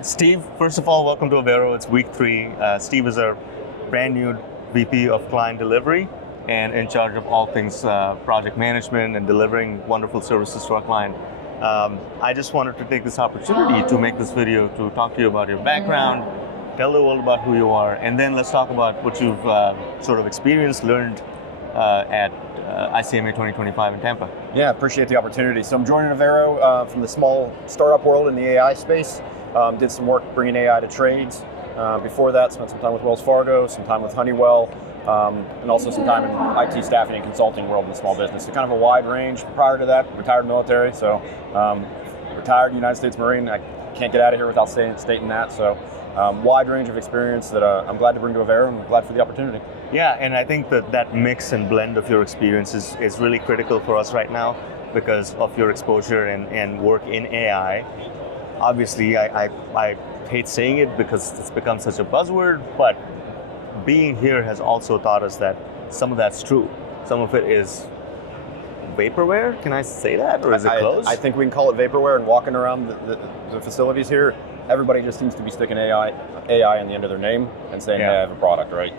Steve, first of all, welcome to Avero. It's week 3. Steve is our brand new VP of Client Delivery and in charge of all things project management and delivering wonderful services to our client. I just wanted to take this opportunity to make this video to talk to you about your background, tell the world about who you are, and then let's talk about what you've sort of experienced, learned at ICMA 2025 in Tampa. Yeah, appreciate the opportunity. So I'm joining Avero from the small startup world in the AI space. Did some work bringing AI to trades. Before that, spent some time with Wells Fargo, some time with Honeywell, and also some time in IT staffing and consulting world in the small business. So kind of a wide range. Prior to that, retired military, so retired United States Marine. I can't get out of here without stating that. So wide range of experience that I'm glad to bring to Avero, and I'm glad for the opportunity. Yeah, and I think that mix and blend of your experience is really critical for us right now because of your exposure and work in AI. Obviously, I hate saying it because it's become such a buzzword, but being here has also taught us that some of that's true. Some of it is vaporware. Can I say that, or is it close? I think we can call it vaporware. And walking around the facilities here, everybody just seems to be sticking AI on the end of their name and saying, "Hey, I have a product," right?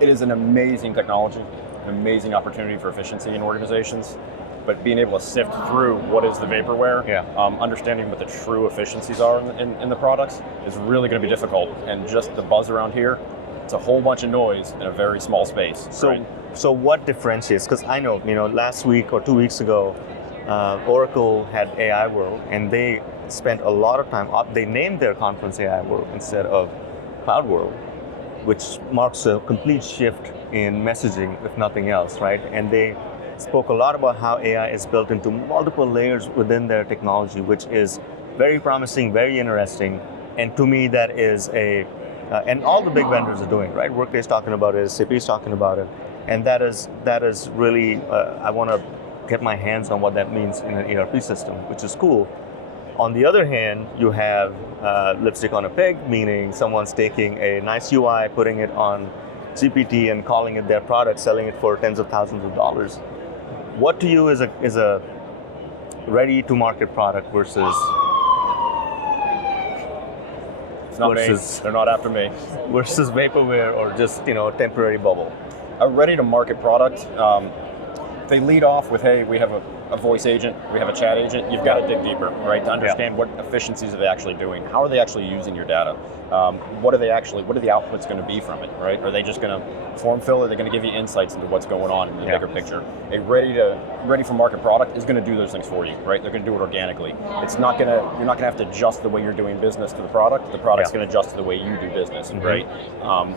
It is an amazing technology, an amazing opportunity for efficiency in organizations. But being able to sift through what is the vaporware, understanding what the true efficiencies are in the products is really going to be difficult. And just the buzz around here, it's a whole bunch of noise in a very small space. So what differentiates? Because I know, last week or 2 weeks ago, Oracle had AI World, and they spent a lot of time. They named their conference AI World instead of Cloud World, which marks a complete shift in messaging, if nothing else, right? And they spoke a lot about how AI is built into multiple layers within their technology, which is very promising, very interesting. And to me, that is and all the big vendors are doing, right? Workday's talking about it, SAP's talking about it. And that is really, I want to get my hands on what that means in an ERP system, which is cool. On the other hand, you have lipstick on a pig, meaning someone's taking a nice UI, putting it on GPT and calling it their product, selling it for tens of thousands of dollars. What to you is a ready-to-market product versus? It's not me. They're not after me. Versus vaporware or just temporary bubble. A ready-to-market product. They lead off with, hey, we have a voice agent, we have a chat agent. You've got to dig deeper, right, to understand what efficiencies are they actually doing. How are they actually using your data? What are the outputs going to be from it, right? Are they just going to form fill? Are they going to give you insights into what's going on in the bigger picture? A ready for market product is going to do those things for you, right? They're going to do it organically. You're not going to have to adjust the way you're doing business to the product. The product's going to adjust to the way you do business, right?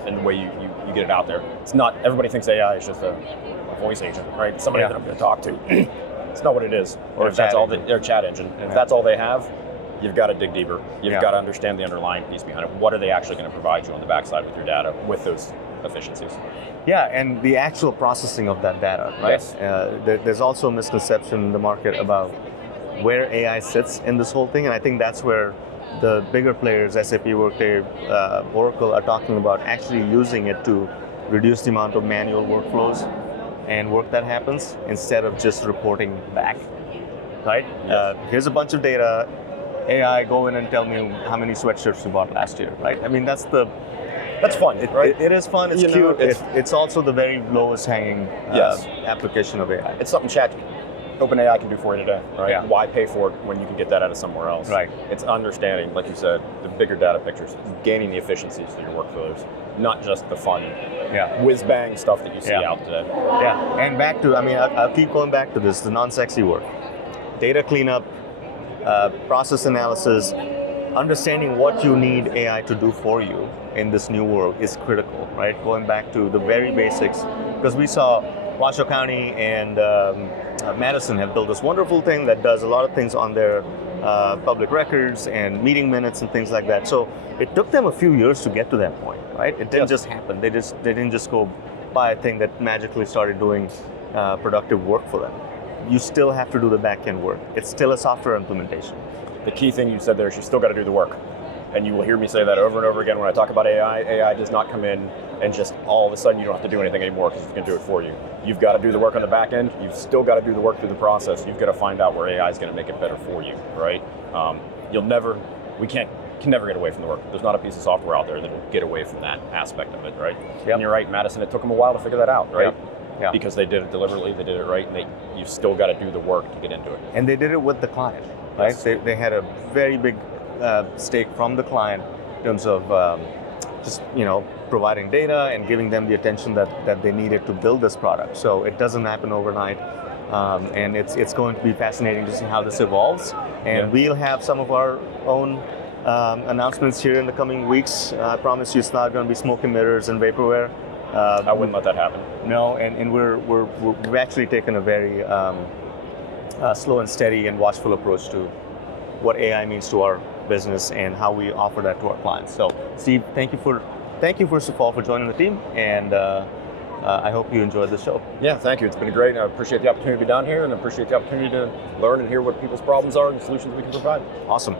And the way you get it out there. It's not, everybody thinks AI is just a voice agent, right? Somebody that I'm going to talk to. It's not what it is. Or if that's all their chat engine. If that's all they have, you've got to dig deeper. You've got to understand the underlying piece behind it. What are they actually going to provide you on the backside with your data, with those efficiencies? Yeah, and the actual processing of that data, right? Yes. There's also a misconception in the market about where AI sits in this whole thing, and I think that's where the bigger players, SAP, Workday, Oracle, are talking about actually using it to reduce the amount of manual workflows and work that happens instead of just reporting back, right? Yes. Here's a bunch of data, AI, go in and tell me how many sweatshirts you bought last year, right? I mean, that's fun, right? It is fun, it's cute, it's also the very lowest hanging application of AI. It's something OpenAI can do for you today, right? Yeah. Why pay for it when you can get that out of somewhere else? Right. It's understanding, like you said, the bigger data pictures, gaining the efficiencies of your workflows, not just the fun whiz-bang stuff that you see out today. Yeah, and back to, I'll keep going back to this, the non-sexy work. Data cleanup, process analysis, understanding what you need AI to do for you in this new world is critical, right? Going back to the very basics, because we saw Washoe County and Madison have built this wonderful thing that does a lot of things on their public records and meeting minutes and things like that. So it took them a few years to get to that point, right? It didn't just happen. They didn't just go buy a thing that magically started doing productive work for them. You still have to do the back end work. It's still a software implementation. The key thing you said there is you still got to do the work. And you will hear me say that over and over again when I talk about AI. AI does not come in and just all of a sudden you don't have to do anything anymore because it's going to do it for you. You've got to do the work on the back end. You've still got to do the work through the process. You've got to find out where AI is going to make it better for you, right? We can never get away from the work. There's not a piece of software out there that will get away from that aspect of it, right? Yep. And you're right, Madison, it took them a while to figure that out, right? Yeah. Because they did it deliberately, they did it right, and you've still got to do the work to get into it. And they did it with the client, right? Yes. They had a very big stake from the client in terms of just providing data and giving them the attention that they needed to build this product. So it doesn't happen overnight, and it's going to be fascinating to see how this evolves. And we'll have some of our own announcements here in the coming weeks. I promise you, it's not going to be smoke and mirrors and vaporware. I wouldn't let that happen. No, and we've actually taken a very slow and steady and watchful approach to what AI means to our business and how we offer that to our clients. So, Steve, thank you first of all for joining the team, and I hope you enjoyed the show. Yeah, thank you. It's been great. I appreciate the opportunity to be down here, and I appreciate the opportunity to learn and hear what people's problems are and the solutions we can provide. Awesome.